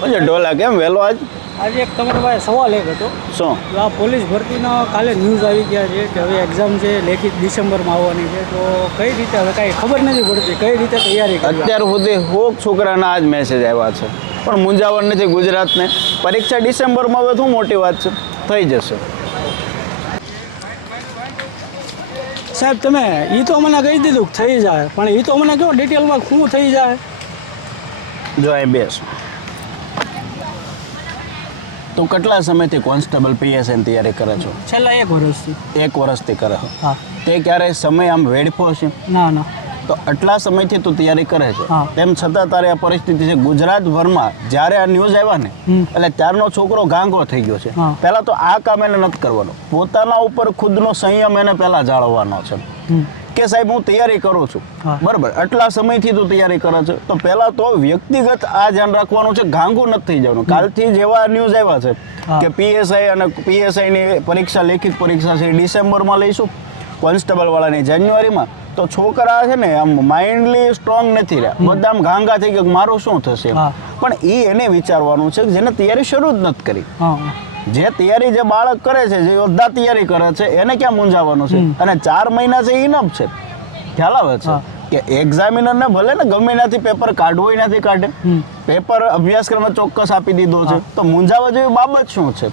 શું છે ઢોલા કેમ વહેલો આજ? આજે એક તમારો પાસે સવાલ એક હતો. શું? આ પોલીસ ભરતીનો કાલે ન્યૂઝ આવી ગયા છે કે હવે એક્ઝામ છે લેખિત ડિસેમ્બરમાં આવવાની છે. તો કઈ રીતે હવે કાંઈ ખબર નથી પડતી કઈ રીતે તૈયારી અત્યાર સુધી હોક છોકરાના આજ મેસેજ આવ્યા છે. પણ મૂંઝાવણ નથી ગુજરાતને. પરીક્ષા ડિસેમ્બરમાં હવે શું મોટી વાત છે? થઈ જશે. સાહેબ તમે એ તો મને કહી દીધું કે થઈ જાય. પણ એ તો મને કહો ડિટેલમાં શું થઈ જાય? જો અહીં બેસ. તું કેટલા સમયથી કોન્સ્ટેબલ પીએસએન તૈયારી કરે છો? છેલ્લા એક વર્ષથી. એક વર્ષથી કરે હા. તે ક્યારે સમય આમ વેડફો છે ના ના. તો આટલા સમયથી તું તૈયારી કરે છે? તેમ છતાં તારે આ પરિસ્થિતિ છે ગુજરાતભરમાં જ્યારે આ ન્યૂઝ આવ્યા ને એટલે ત્યારનો છોકરો ગાંગો થઈ ગયો છે. પહેલા તો આ કામ એને નથી કરવાનો. પોતાના ઉપર ખુદનો સંયમ એને પહેલા જાળવવાનો છે. કે સાહેબ હું તૈયારી કરું છું. બરાબર. આટલા સમયથી તું તૈયારી કરે છે. તો પહેલા તો વ્યક્તિગત આ ધ્યાન રાખવાનું છે ગાંગુ નથી થઈ જવાનું. કાલથી જેવા ન્યૂઝ આવ્યા છે કે પીએસઆઈ અને પીએસઆઈ ની પરીક્ષા લેખિત પરીક્ષા છે ડિસેમ્બરમાં લઈશું. કોન્સ્ટેબલ વાળાની જાન્યુઆરીમાં. તો છોકરા છે ને આમ માઇન્ડલી સ્ટ્રોંગ નથી રહ્યા. બધા આમ ગાંગા થઈ ગયા મારું શું થશે પણ એ એને વિચારવાનું છે જેને તૈયારી શરૂ જ નથી કરી. જે તૈયારી જે બાળક કરે છે જે યોદ્ધા તૈયારી કરે છે એને ક્યાં મૂંઝાવાનું છે? અને ચાર મહિના છે ઇનફ છે ખ્યાલ આવે છે. કે એક્ઝામિનરને ભલે ને ગમે એનાથી પેપર કાઢવો એનાથી નથી કાઢે પેપર અભ્યાસક્રમ ચોક્કસ આપી દીધો છે. તો મૂંઝાવા જેવી બાબત શું છે?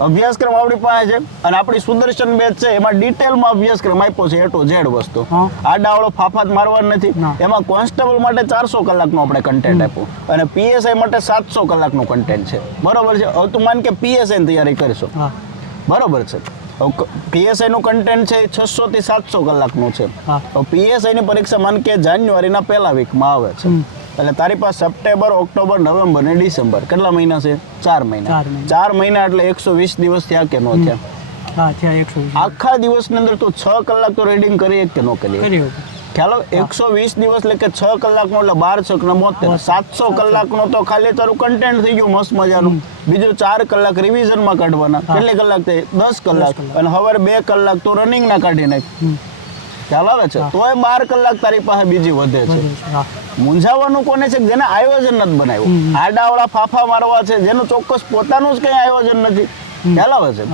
અભ્યાસક્રમ આપણી પાસે છે અને આપણી સુદર્શન બેચ છે એમાં ડિટેલમાં અભ્યાસક્રમ આપ્યો છે એટો જેડ ઝેડ વસ્તુ. આડાવડો ફાફાત મારવાનો નથી. એમાં કોન્સ્ટેબલ માટે ચારસો કલાકનો આપણે કન્ટેન્ટ આપ્યું. અને પીએસઆઈ માટે સાતસો કલાકનું કન્ટેન્ટ છે. બરોબર છે? હવે તું માન કે પીએસઆઈ તૈયારી કરીશું. બરોબર છે. પીએસઆઈ નું કન્ટેન્ટ છે છસો થી સાતસો કલાકનું છે. તો પીએસઆઈ ની પરીક્ષા માન કે જાન્યુઆરીના પહેલા વીકમાં આવે છે. એટલે તારી પાસે સપ્ટેમ્બર ઓક્ટોબર નવેમ્બર ને ડિસેમ્બર કેટલા મહિના છે? ચાર મહિના. ચાર મહિના. એટલે એકસો વીસ દિવસ થયા કે નો થયા. આખા દિવસની અંદર તો છ કલાક તો રીડિંગ કરીએ કે ન કરીએ. ખ્યાલ એકસો વીસ દિવસ એટલે કે છ કલાકનો એટલે બાર છક ને બોતેર. સાતસો કલાકનો તો ખાલી તારું કન્ટેન્ટ થઈ ગયું મસ્ત મજાનું. બીજું ચાર કલાક રિવિઝનમાં કાઢવાના. કેટલી કલાક થઈ? દસ કલાક. અને હવે બે કલાક તો રનિંગના કાઢી નાખ. ખ્યાલ આવે છે? તોય બાર કલાક તારી પાસે બીજી વધે છે. મૂંઝાવાનું કોને છે કે જેને આયોજન નથી બનાવ્યું? આડાવડા ફાફા મારવા છે. જેનું ચોક્કસ પોતાનું જ કંઈ આયોજન નથી. ખ્યાલ આવે છે?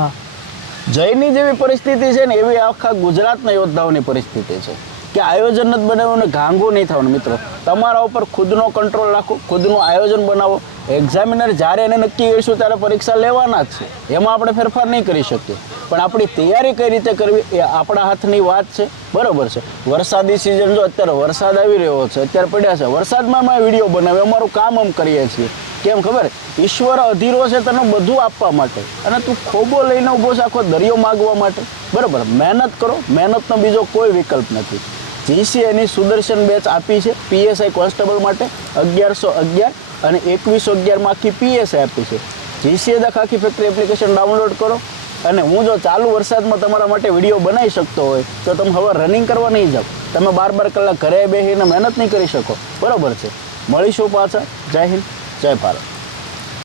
જયની જેવી પરિસ્થિતિ છે ને એવી આખા ગુજરાતના યોદ્ધાઓની પરિસ્થિતિ છે. કે આયોજન જ બનાવ્યું ને ઘાંગો નહીં થવાનું મિત્રો. તમારા ઉપર ખુદનો કંટ્રોલ રાખો, ખુદનું આયોજન બનાવો. એક્ઝામિનર જ્યારે એને નક્કી કરીશું ત્યારે પરીક્ષા લેવાના જ છે. એમાં આપણે ફેરફાર નહીં કરી શકીએ. પણ આપણી તૈયારી કઈ રીતે કરવી એ આપણા હાથની વાત છે. બરાબર છે. વરસાદી સિઝન જો અત્યારે વરસાદ આવી રહ્યો છે, અત્યારે પડ્યા છે. વરસાદમાં અમે વીડિયો બનાવે અમારું કામ આમ કરીએ છીએ. કેમ ખબર? ઈશ્વર અધીરો છે તને બધું આપવા માટે. અને તું ખોબો લઈને ઊભો છે આખો દરિયો માગવા માટે. બરાબર? મહેનત કરો. મહેનતનો બીજો કોઈ વિકલ્પ નથી. જીસી એની સુદર્શન બેચ આપી છે પીએસઆઈ કોન્સ્ટેબલ માટે અગિયારસો અગિયાર અને એકવીસો અગિયારમાં આખી પીએસઆઈ આપી છે. જીસીએ દખ આખી ફેક્ટરી એપ્લિકેશન ડાઉનલોડ કરો અને હું જો ચાલુ વરસાદમાં તમારા માટે વીડિયો બનાવી શકતો હોય તો તમે હવે રનિંગ કરવા નહીં જાઓ. તમે બાર બાર કલાક ઘરે બેસીને મહેનત નહીં કરી શકો. બરાબર છે. મળીશું પાછા. જય હિન્દ. જય ભારત.